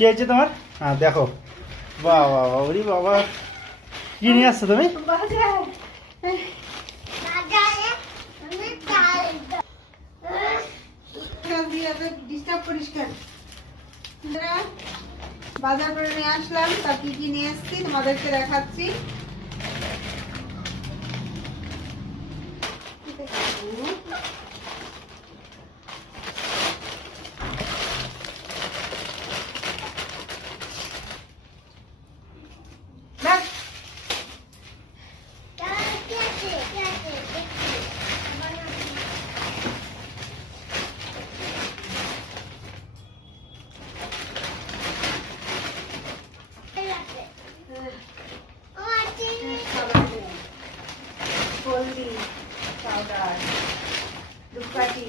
কি হয়েছে তোমার? হ্যাঁ দেখো, বাহ বাহ বাহ, ওরে বাবা, কি নিয়ে আসছো তুমি? বাজার করে নিয়ে আসলাম, তা কি কি নিয়ে এসছি তোমাদেরকে দেখাচ্ছি। হলদি পাউডার, ধূপকাঠি,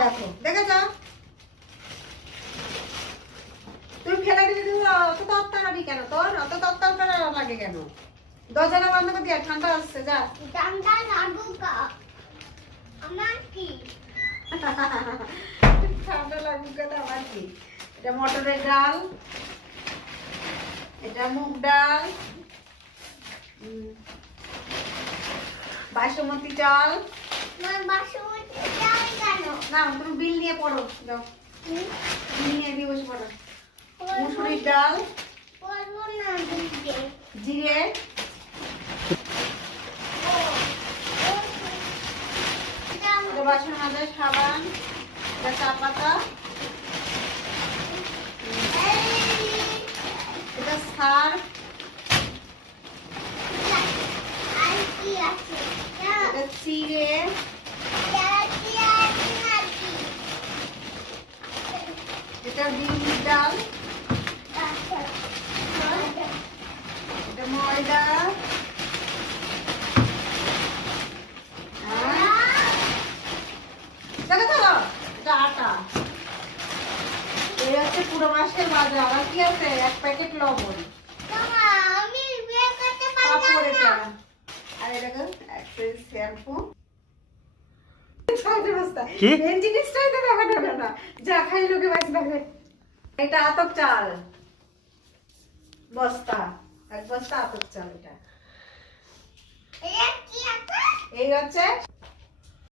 দেখো দেখেছো? তুমি ফেলে দিলে তুমি অত তত্ত্বাবি কেন? তোর অত তত্ত্বাবটা লাগে কেন? দরজাটা বন্ধ করে দিয়া, ঠান্ডা আসছে, যা। ঠান্ডা লাগুক আমার কি? ঠান্ডা লাগুক আমার কি? এটা মটরের ডাল, এটা মুগ ডাল, বাসমতি চাল। বাসমতি চাল কেন? না তুমি বিল নিয়ে পড়ো, যাও বিল নিয়ে দিয়ে বসে পড়ো। মুসুরির ডাল, বলবো না দিদি। জিরে, এটা বাসন মাজার সাবান, এটা চা পাতা, এটা সার, আর কি আছে? এটা চিড়ে, এটা বিউলির ডাল, এটা ময়দা, দেখো তো, এটা আটা। এই হচ্ছে পুরো মাসের বাজার। আর কি আছে? এক প্যাকেট লবণ, আমি বিয়ে করতে কাপড় পারলাম এটা, না। আর এটা এক পিস শ্যাম্পু। কি? এই জিনিসটাই তো দেখানো হলো না, যা খাই লোকে বাঁচি দেখে। এটা আতপ চাল বস্তা, এক বস্তা আতপ চাল। এটা এটা কি আছে? এই হচ্ছে